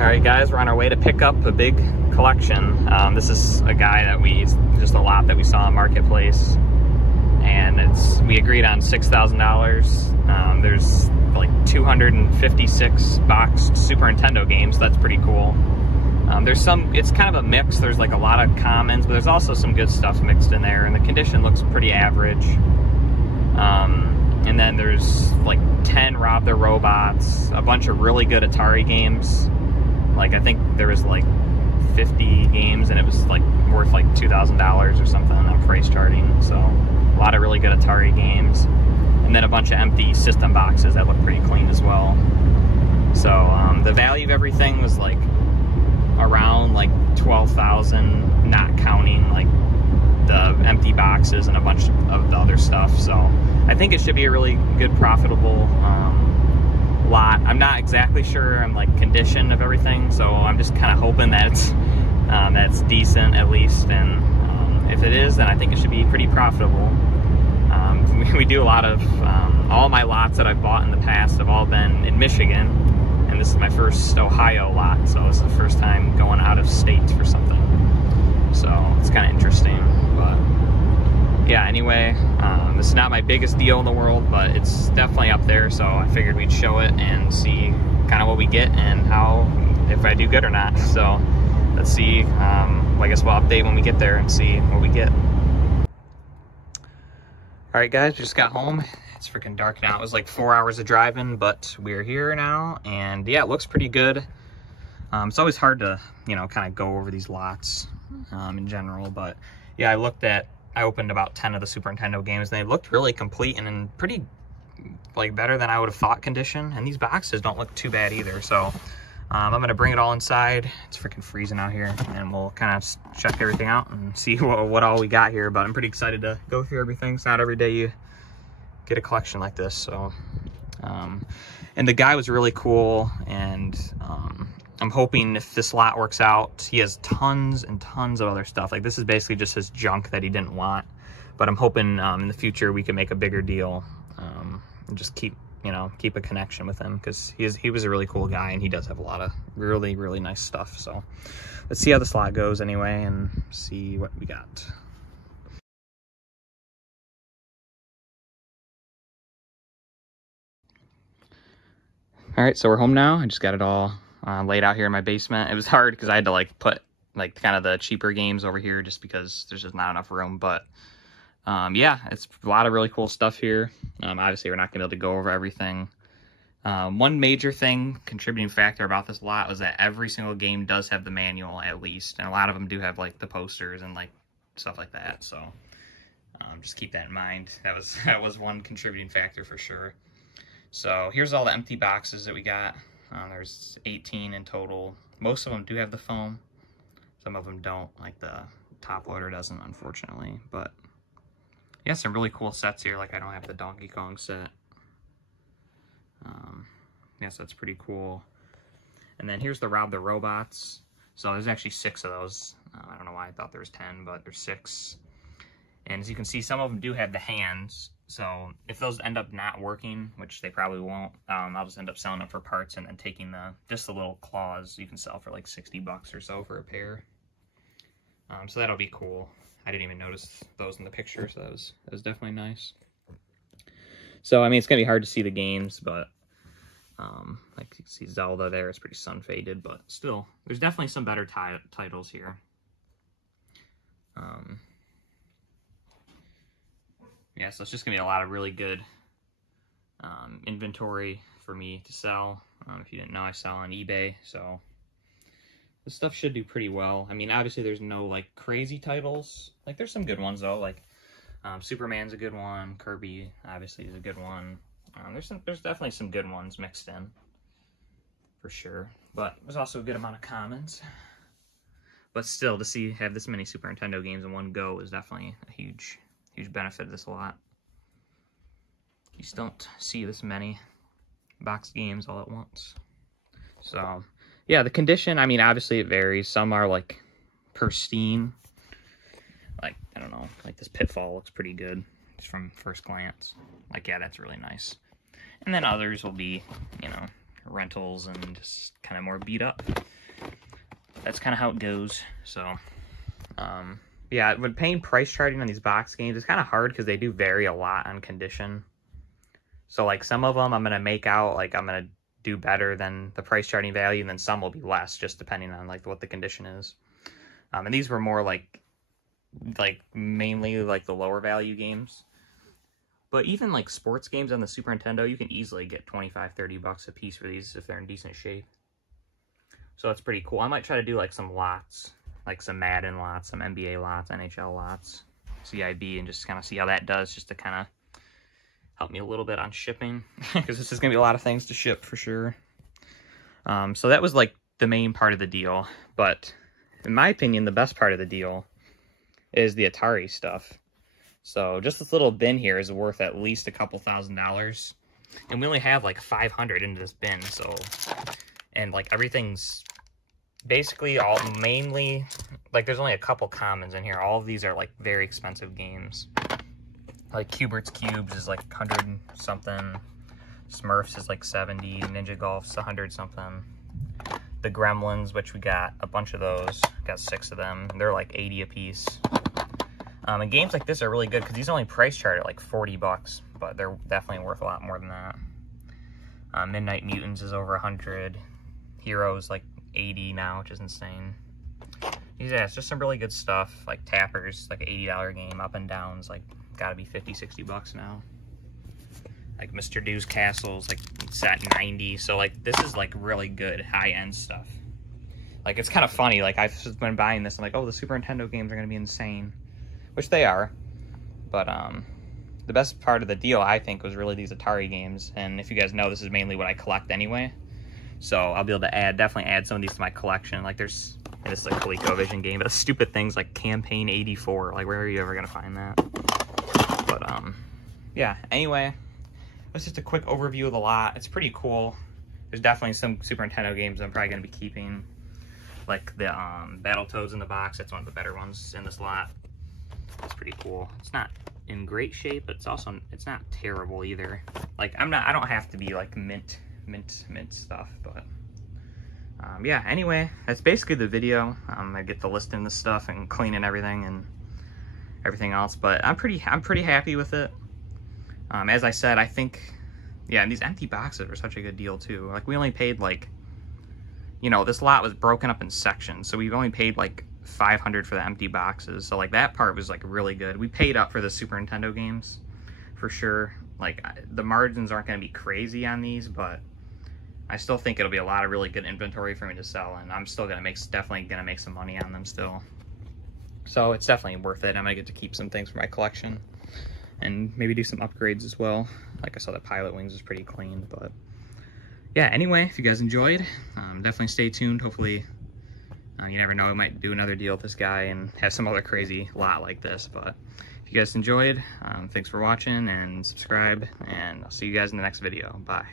Alright guys, we're on our way to pick up a big collection. This is a guy that just a lot that we saw on Marketplace. And we agreed on $6,000. There's like 256 boxed Super Nintendo games. That's pretty cool. It's kind of a mix. There's like a lot of commons, but there's also some good stuff mixed in there, and the condition looks pretty average. And then there's like 10 Rob the Robots, a bunch of really good Atari games. Like I think there was like 50 games, and it was like worth like $2,000 or something on price charting. So a lot of really good Atari games, and then a bunch of empty system boxes that look pretty clean as well. So the value of everything was like around like $12,000, not counting like the empty boxes and a bunch of the other stuff. So I think it should be a really good, profitable lot. I'm not exactly sure on like condition of everything, so I'm just kind of hoping that that's decent at least, and if it is, then I think it should be pretty profitable. We do a lot of all my lots that I've bought in the past have all been in Michigan, and this is my first Ohio lot, so this is the first time going out of state for something, so it's kind of interesting. But yeah, anyway, this is not my biggest deal in the world, but it's definitely up there, so I figured we'd show it and see kind of what we get and if I do good or not. So let's see. I guess we'll update when we get there and see what we get. Alright guys, we just got home. It's freaking dark now. It was like 4 hours of driving, but we're here now, and yeah, it looks pretty good. It's always hard to, kind of go over these lots in general, but yeah, I opened about 10 of the Super Nintendo games, and they looked really complete and in pretty, like, better than I would have thought condition, and these boxes don't look too bad either. So I'm gonna bring it all inside. It's freaking freezing out here, and we'll kind of check everything out and see what all we got here. But I'm pretty excited to go through everything. It's not every day you get a collection like this. So and the guy was really cool, and I'm hoping if this lot works out, he has tons and tons of other stuff. Like this is basically just his junk that he didn't want, but I'm hoping in the future we can make a bigger deal and just keep a connection with him, because he was a really cool guy, and he does have a lot of really, really nice stuff. So let's see how this lot goes anyway and see what we got. All right, so we're home now. I just got it all laid out here in my basement. It was hard because I had to like put like kind of the cheaper games over here just because there's just not enough room. But yeah, it's a lot of really cool stuff here. Obviously, we're not gonna be able to go over everything. One major contributing factor about this lot was that every single game does have the manual at least, and a lot of them do have like the posters and like stuff like that. So just keep that in mind. That was one contributing factor for sure. So here's all the empty boxes that we got. There's 18 in total. Most of them do have the foam. Some of them don't, like the top loader doesn't, unfortunately. But yeah, some really cool sets here. Like I don't have the Donkey Kong set. Yeah, so that's pretty cool. And then here's the Rob the Robots. So there's actually 6 of those. I don't know why I thought there was 10, but there's 6. And as you can see, some of them do have the hands. So if those end up not working, which they probably won't, I'll just end up selling them for parts and then taking just the little claws you can sell for like 60 bucks or so for a pair. So that'll be cool. I didn't even notice those in the picture, so that was definitely nice. So I mean, it's gonna be hard to see the games, but like you can see Zelda there, it's pretty sun faded, but still, there's definitely some better titles here. Yeah, so it's just gonna be a lot of really good inventory for me to sell. If you didn't know, I sell on eBay, so this stuff should do pretty well. I mean, obviously there's no like crazy titles. Like there's some good ones though, like Superman's a good one, Kirby obviously is a good one. There's definitely some good ones mixed in, for sure. But there's also a good amount of commons. But still, to have this many Super Nintendo games in one go is definitely a huge benefit of this lot. You just don't see this many boxed games all at once. So yeah, the condition, I mean, obviously it varies. Some are like pristine. Like, I don't know, like this Pitfall looks pretty good just from first glance. Like, yeah, that's really nice. And then others will be, rentals and just kind of more beat up. That's kind of how it goes. So, yeah, when paying price charting on these box games, it's kind of hard because they do vary a lot on condition. So, like, some of them I'm going to make out, like, I'm going to do better than the price charting value, and then some will be less, just depending on, like, what the condition is. And these were more, like mainly, like, the lower value games. But even, like, sports games on the Super Nintendo, you can easily get $25-30 a piece for these if they're in decent shape. So it's pretty cool. I might try to do, like, some lots, like some Madden lots, some NBA lots, NHL lots, CIB, and just kind of see how that does, just to kind of help me a little bit on shipping, because this is going to be a lot of things to ship for sure. So that was, like, the main part of the deal. But in my opinion, the best part of the deal is the Atari stuff. So just this little bin here is worth at least a couple $1,000s. And we only have, like, 500 into this bin, so... And, like, everything's basically all mainly... Like, there's only a couple commons in here. All of these are, like, very expensive games. Like, Cubert's Cubes is, like, 100-something. Smurfs is, like, 70. Ninja Golf's 100-something. The Gremlins, which we got a bunch of those. Got 6 of them. They're, like, 80 a piece. And games like this are really good because these only price chart at, like, $40. But they're definitely worth a lot more than that. Midnight Mutants is over 100. Heroes, like, 80 now, which is insane. Yeah, it's just some really good stuff. Like Tappers, like an $80 game. Up and Down's, like, gotta be $50-60 now. Like Mr. Dew's Castle's, like, it's at 90. So, like, this is, like, really good high-end stuff. Like, it's kind of funny. Like, I've just been buying this. I'm like, oh, the Super Nintendo games are gonna be insane. Which they are. But, the best part of the deal, I think, was really these Atari games. And if you guys know, this is mainly what I collect anyway. So I'll be able to definitely add some of these to my collection. Like, this is a ColecoVision game, but the stupid things like Campaign 84, like, where are you ever gonna find that? But yeah. Anyway, that's just a quick overview of the lot. It's pretty cool. There's definitely some Super Nintendo games I'm probably gonna be keeping, like the Battletoads in the box. That's one of the better ones in this lot. It's pretty cool. It's not in great shape, but it's not terrible either. Like, I don't have to be like mint stuff, but yeah, anyway, that's basically the video. I get to listing this stuff and cleaning everything and everything else, but I'm pretty happy with it. As I said, I think, yeah, and these empty boxes are such a good deal too. Like, we only paid, like, you know, this lot was broken up in sections, so we've only paid like $500 for the empty boxes. So, like, that part was, like, really good. We paid up for the Super Nintendo games for sure. Like, the margins aren't going to be crazy on these, but I still think it'll be a lot of really good inventory for me to sell, and I'm still definitely gonna make some money on them still. So it's definitely worth it. I'm gonna get to keep some things for my collection and maybe do some upgrades as well. Like, I saw the Pilot Wings was pretty clean, but yeah, anyway, if you guys enjoyed, definitely stay tuned. Hopefully, you never know, I might do another deal with this guy and have some other crazy lot like this. But if you guys enjoyed, thanks for watching, and subscribe, and I'll see you guys in the next video. Bye.